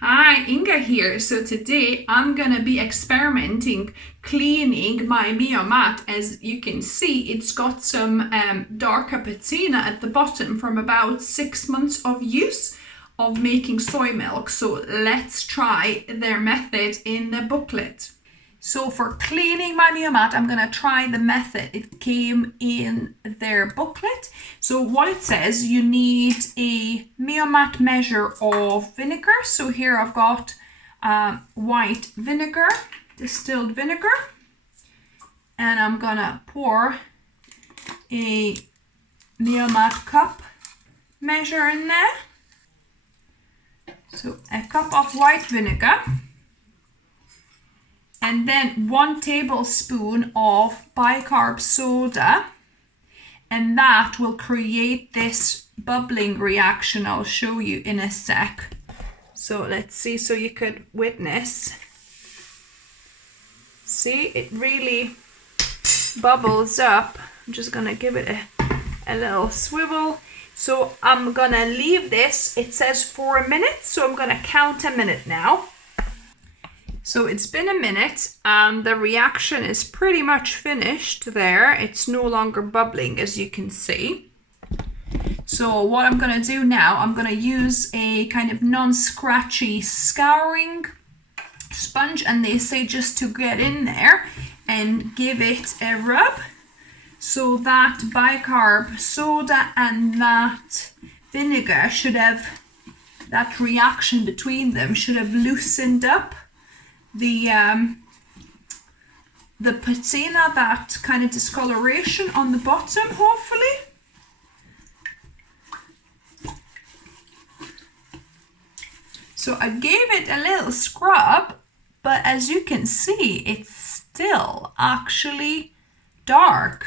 Hi, Inga here. So today I'm gonna be experimenting cleaning my MioMat. As you can see, it's got some darker patina at the bottom from about 6 months of use of making soy milk. So let's try their method in the booklet. So for cleaning my MioMat, I'm going to try the method. It came in their booklet. So what it says, you need a MioMat measure of vinegar. So here I've got white vinegar, distilled vinegar. And I'm going to pour a MioMat cup measure in there. So a cup of white vinegar. And then 1 tablespoon of bicarb soda, and that will create this bubbling reaction I'll show you in a sec. So let's see, so you could witness. See, it really bubbles up. I'm just gonna give it a little swivel. So I'm gonna leave this, it says for a minute, so I'm gonna count a minute now. So it's been a minute and the reaction is pretty much finished there. It's no longer bubbling, as you can see. So what I'm going to do now, I'm going to use a kind of non-scratchy scouring sponge, and they say just to get in there and give it a rub. So that bicarb soda and that vinegar should have, that reaction between them should have loosened up the patina, that kind of discoloration on the bottom, hopefully. So I gave it a little scrub, but as you can see, it's still actually dark.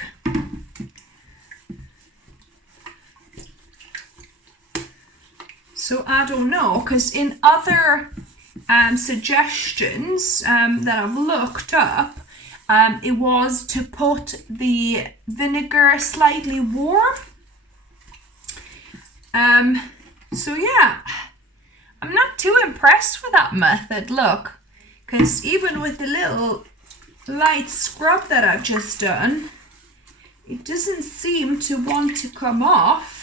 So I don't know, because in other suggestions that I've looked up, it was to put the vinegar slightly warm. So yeah, I'm not too impressed with that method, look, because even with the little light scrub that I've just done, it doesn't seem to want to come off.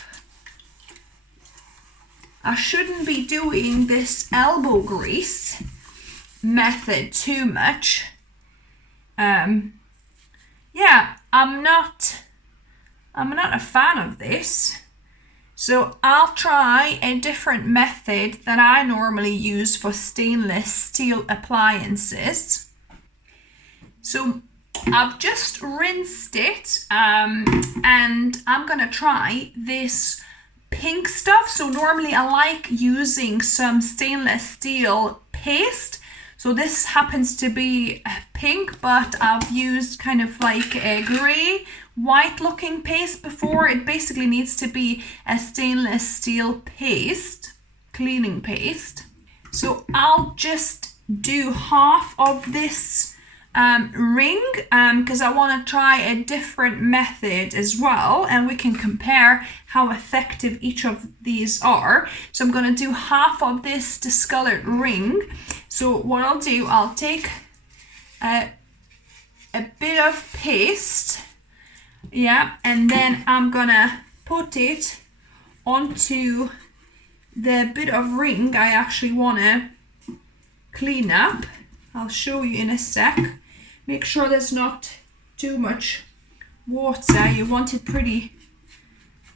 I shouldn't be doing this elbow grease method too much. Yeah, I'm not a fan of this. So I'll try a different method that I normally use for stainless steel appliances. So I've just rinsed it, and I'm gonna try this pink stuff. So normally I like using some stainless steel paste. So this happens to be pink, but I've used kind of like a grey, white looking paste before. It basically needs to be a stainless steel paste, cleaning paste. So I'll just do half of this ring, because I want to try a different method as well, and we can compare how effective each of these are. So I'm going to do half of this discolored ring. So what I'll do, I'll take a bit of paste, yeah, and then I'm gonna put it onto the bit of ring I actually want to clean up. I'll show you in a sec. Make sure there's not too much water. You want it pretty,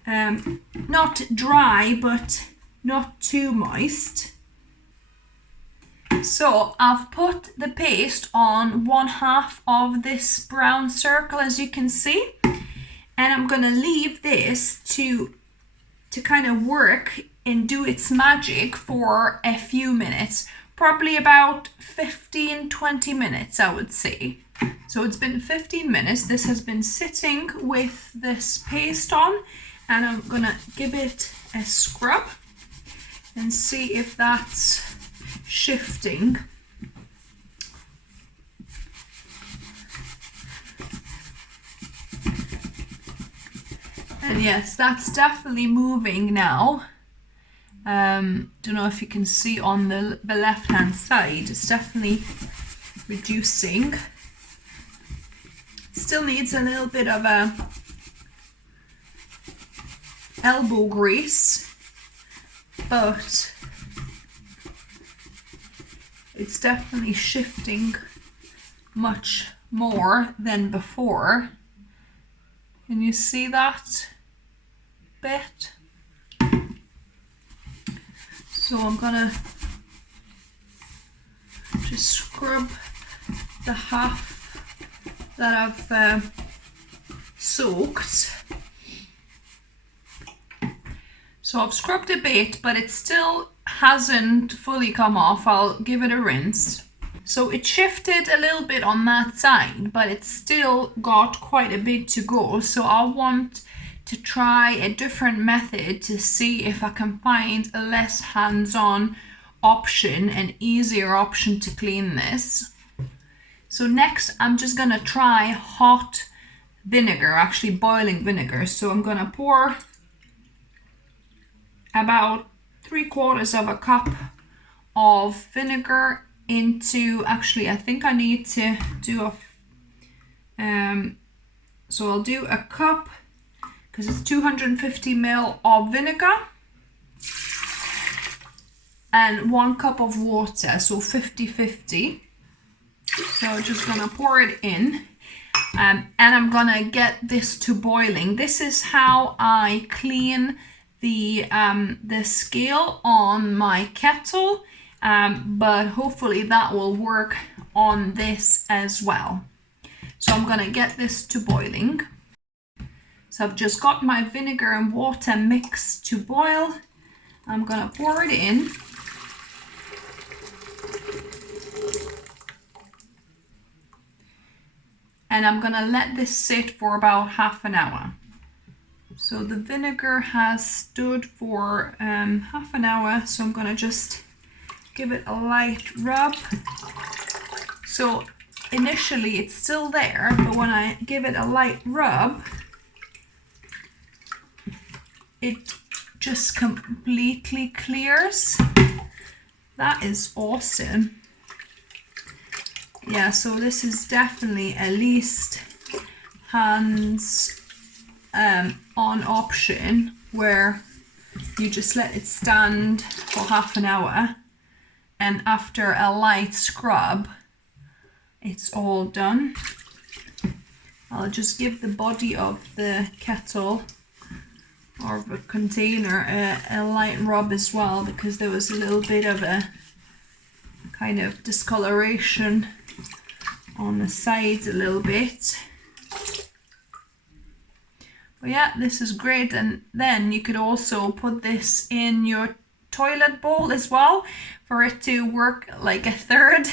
not dry, but not too moist. So I've put the paste on 1/2 of this brown circle, as you can see, and I'm gonna leave this to kind of work and do its magic for a few minutes. Probably about 15-20 minutes, I would say. So it's been 15 minutes. This has been sitting with this paste on, and I'm gonna give it a scrub and see if that's shifting. And yes, that's definitely moving now. Don't know if you can see on the left hand side, it's definitely reducing. Still needs a little bit of a elbow grease, but it's definitely shifting much more than before. Can you see that bit? So I'm gonna just scrub the half that I've soaked. So I've scrubbed a bit, but it still hasn't fully come off. I'll give it a rinse. So it shifted a little bit on that side, but it's still got quite a bit to go. So I want to try a different method to see if I can find a less hands-on option, an easier option to clean this. So next I'm just gonna try hot vinegar, actually boiling vinegar. So I'm gonna pour about 3/4 of a cup of vinegar into, actually I think I need to do so I'll do a cup, because it's 250 ml of vinegar and 1 cup of water, so 50-50. So I'm just gonna pour it in, and I'm gonna get this to boiling. This is how I clean the scale on my kettle, but hopefully that will work on this as well. So I'm gonna get this to boiling. So I've just got my vinegar and water mixed to boil. I'm gonna pour it in. And I'm gonna let this sit for about half an hour. So the vinegar has stood for half an hour, so I'm gonna just give it a light rub. So initially it's still there, but when I give it a light rub, it just completely clears. That is awesome. Yeah, so this is definitely at least hands on option, where you just let it stand for half an hour, and after a light scrub it's all done. I'll just give the body of the kettle or the container a light rub as well, because there was a little bit of a kind of discoloration on the sides a little bit. But yeah, this is great. And then you could also put this in your toilet bowl as well, for it to work like a third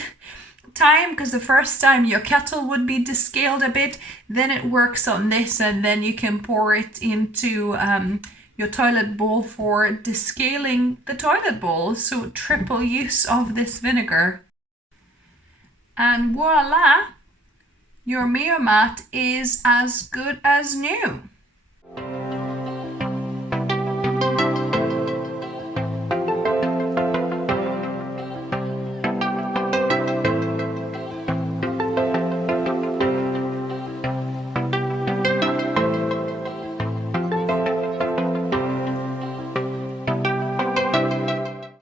time, because the first time your kettle would be descaled a bit, then it works on this, and then you can pour it into your toilet bowl for descaling the toilet bowl. So triple use of this vinegar. And voila, your MioMat is as good as new.